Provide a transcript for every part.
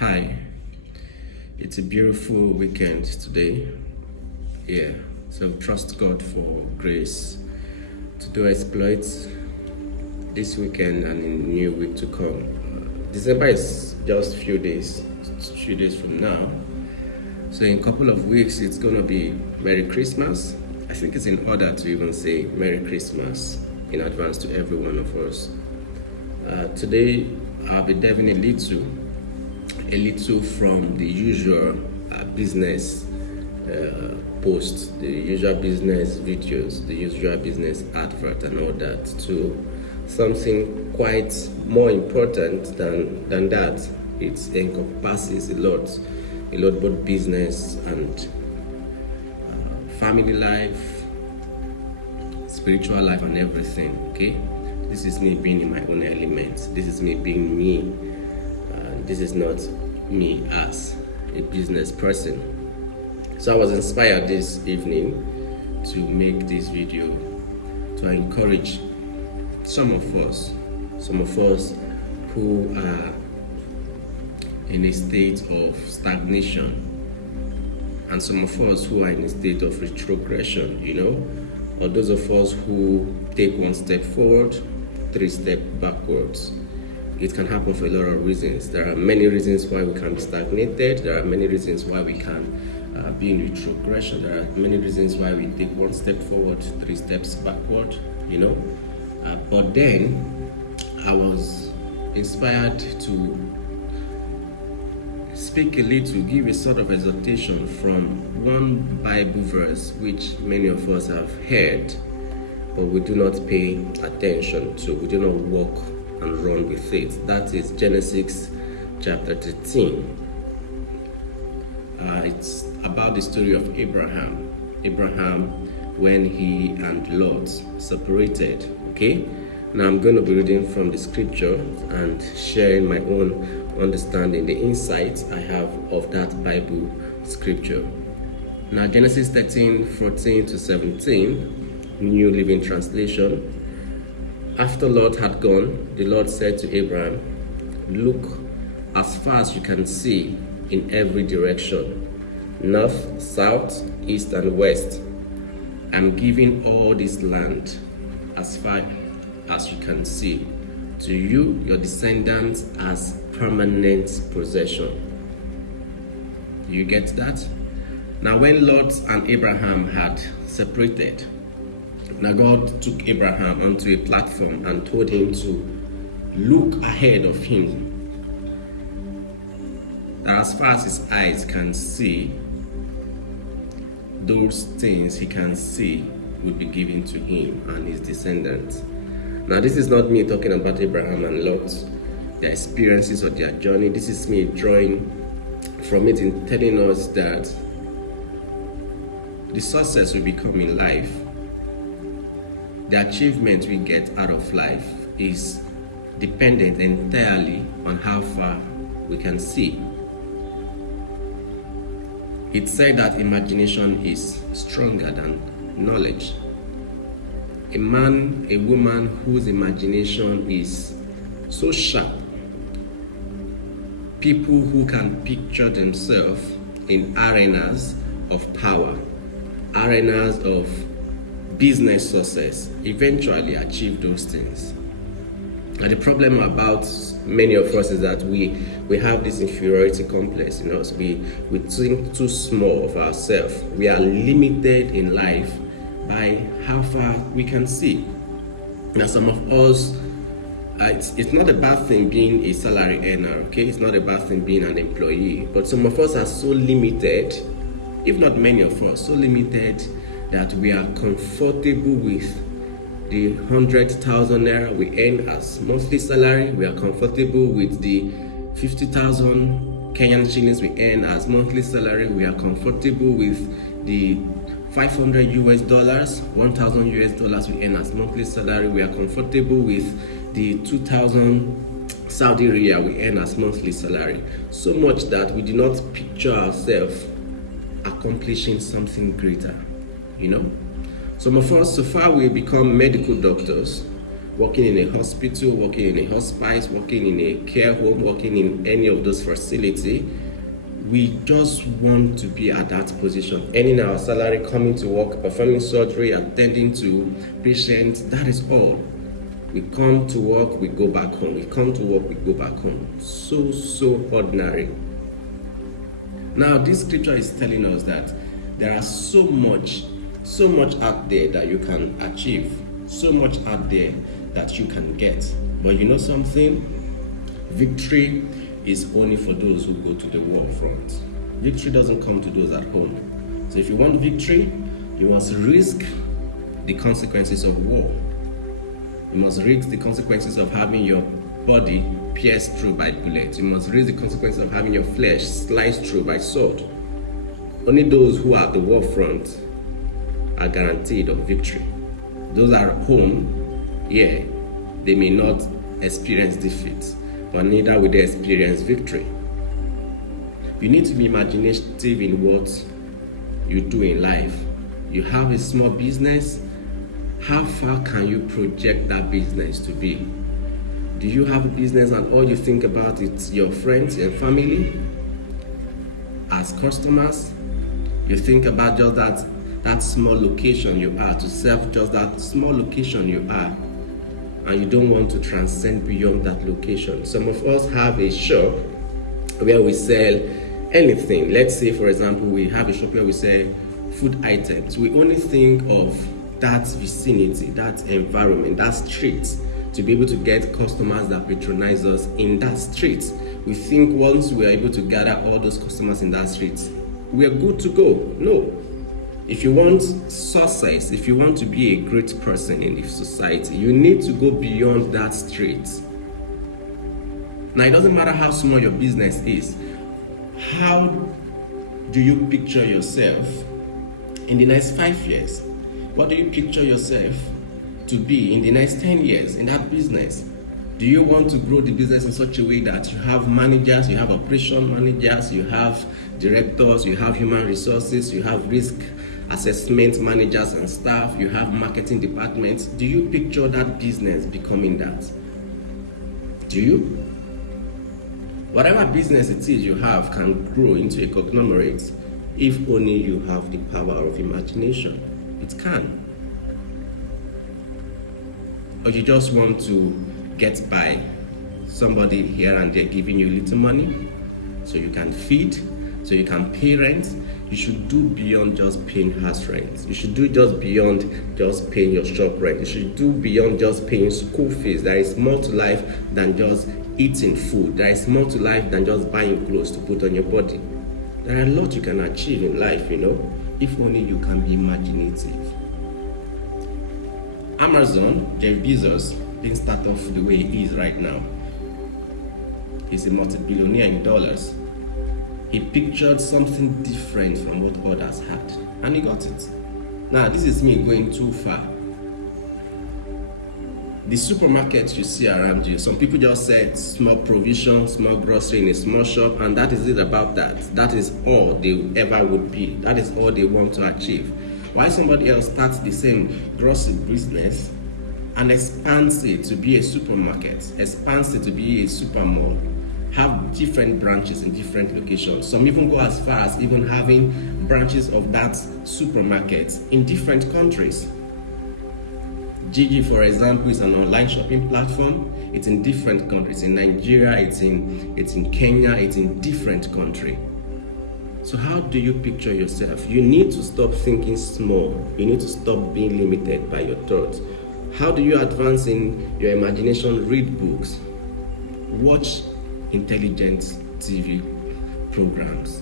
Hi, it's a beautiful weekend today. Yeah, so trust God for grace to do exploits this weekend and in the new week to come. December is just few days from now. So in a couple of weeks, it's gonna be Merry Christmas. I think it's in order to even say Merry Christmas in advance to every one of us. Today, I'll be delving a little from the usual business posts, the usual business videos, the usual business advert and all that, to something quite more important than that. It encompasses a lot both business and family life, spiritual life and everything. Okay, this is me being in my own element. This is me being me. This is not me as a business person. So I was inspired this evening to make this video to encourage some of us who are in a state of stagnation, and some of us who are in a state of retrogression, or those of us who take one step forward, 3 steps backwards. It can happen for a lot of reasons. There are many reasons why we can be stagnated. There are many reasons why we can be in retrogression. There are many reasons why we take 1 step forward, 3 steps backward, But then I was inspired to speak a little, give a sort of exhortation from one Bible verse which many of us have heard, but we do not pay attention to. We do not walk and run with it. That is Genesis chapter 13. It's about the story of Abraham when he and Lot separated. Okay, now I'm going to be reading from the scripture and sharing my own understanding, the insights I have of that Bible scripture. Now Genesis 13:14-17, New Living Translation. After Lot had gone, the Lord said to Abraham, "Look as far as you can see in every direction, north, south, east, and west. I'm giving all this land as far as you can see to you, your descendants, as permanent possession." You get that? Now when Lot and Abraham had separated, now God took Abraham onto a platform and told him to look ahead of him, that as far as his eyes can see, those things he can see would be given to him and his descendants. Now this is not me talking about Abraham and Lot, their experiences or their journey. This is me drawing from it in telling us that the success we become in life, the achievement we get out of life, is dependent entirely on how far we can see. It's said that imagination is stronger than knowledge. A woman whose imagination is so sharp, people who can picture themselves in arenas of power, arenas of business success, eventually achieve those things. And the problem about many of us is that we have this inferiority complex. So we think too small of ourselves. We are limited in life by how far we can see. Now some of us, it's not a bad thing being a salary earner, okay? It's not a bad thing being an employee, but some of us are so limited, if not many of us, so limited that we are comfortable with the 100,000 naira we earn as monthly salary. We are comfortable with the 50,000 Kenyan shillings we earn as monthly salary. We are comfortable with the $500 US, $1,000 US we earn as monthly salary. We are comfortable with the 2,000 Saudi riyal we earn as monthly salary. So much that we do not picture ourselves accomplishing something greater. Some of us, so far we become medical doctors, working in a hospital, working in a hospice, working in a care home, working in any of those facilities. We just want to be at that position, earning our salary, coming to work, performing surgery, attending to patients. That is all. We come to work, we go back home. We come to work, we go back home. So ordinary. Now, this scripture is telling us that there are so much out there that you can achieve, so much out there that you can get. But you know something? Victory is only for those who go to the war front. Victory doesn't come to those at home. So if you want victory, you must risk the consequences of war. You must risk the consequences of having your body pierced through by bullets. You must risk the consequences of having your flesh sliced through by sword. Only those who are at the war front are guaranteed of victory. Those that are at home, yeah, they may not experience defeat, but neither will they experience victory. You need to be imaginative in what you do in life. You have a small business. How far can you project that business to be? Do you have a business and all you think about is your friends and family as customers? You think about just that small location you are, to serve just that small location you are, and you don't want to transcend beyond that location. Some of us have a shop where we sell anything. Let's say, for example, we have a shop where we sell food items. We only think of that vicinity, that environment, that street, to be able to get customers that patronize us in that street. We think once we are able to gather all those customers in that street, we are good to go. No. If you want success, if you want to be a great person in the society, you need to go beyond that street. Now, it doesn't matter how small your business is. How do you picture yourself in the next 5 years? What do you picture yourself to be in the next 10 years in that business? Do you want to grow the business in such a way that you have managers, you have operation managers, you have directors, you have human resources, you have risk assessment managers and staff, you have marketing departments? Do you picture that business becoming that? Do you? Whatever business it is you have can grow into a conglomerate if only you have the power of imagination. It can. Or you just want to get by, somebody here and there giving you little money so you can feed, so you can pay rent. You should do beyond just paying house rent. You should do just beyond just paying your shop rent. You should do beyond just paying school fees. There is more to life than just eating food. There is more to life than just buying clothes to put on your body. There are a lot you can achieve in life, if only you can be imaginative. Amazon, Jeff Bezos, didn't start off the way he is right now. He's a multi-billionaire in dollars. He pictured something different from what others had, and he got it. Now, this is me going too far. The supermarkets you see around you, some people just said small provision, small grocery in a small shop, and that is it about that. That is all they ever would be. That is all they want to achieve. Why somebody else starts the same grocery business and expands it to be a supermarket, expands it to be a super mall, have different branches in different locations. Some even go as far as even having branches of that supermarket in different countries. Gigi, for example, is an online shopping platform. It's in different countries. In Nigeria, it's in Kenya, it's in different countries. So how do you picture yourself? You need to stop thinking small. You need to stop being limited by your thoughts. How do you advance in your imagination? Read books. Watch intelligent TV programs.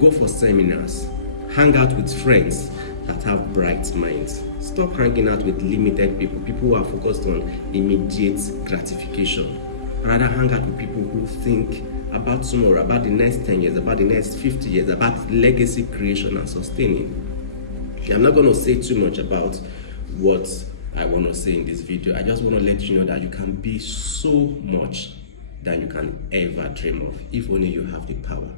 Go for seminars. Hang out with friends that have bright minds. Stop hanging out with limited people who are focused on immediate gratification. Rather hang out with people who think about tomorrow, about the next 10 years, about the next 50 years, about legacy creation and sustaining. I'm not going to say too much about what I want to say in this video. I just want to let you know that you can be so much than you can ever dream of, if only you have the power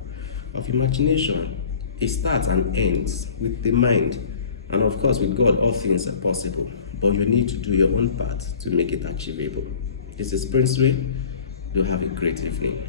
of imagination. It starts and ends with the mind. And of course, with God, all things are possible, but you need to do your own part to make it achievable. This is Prince Ray. Do have a great evening.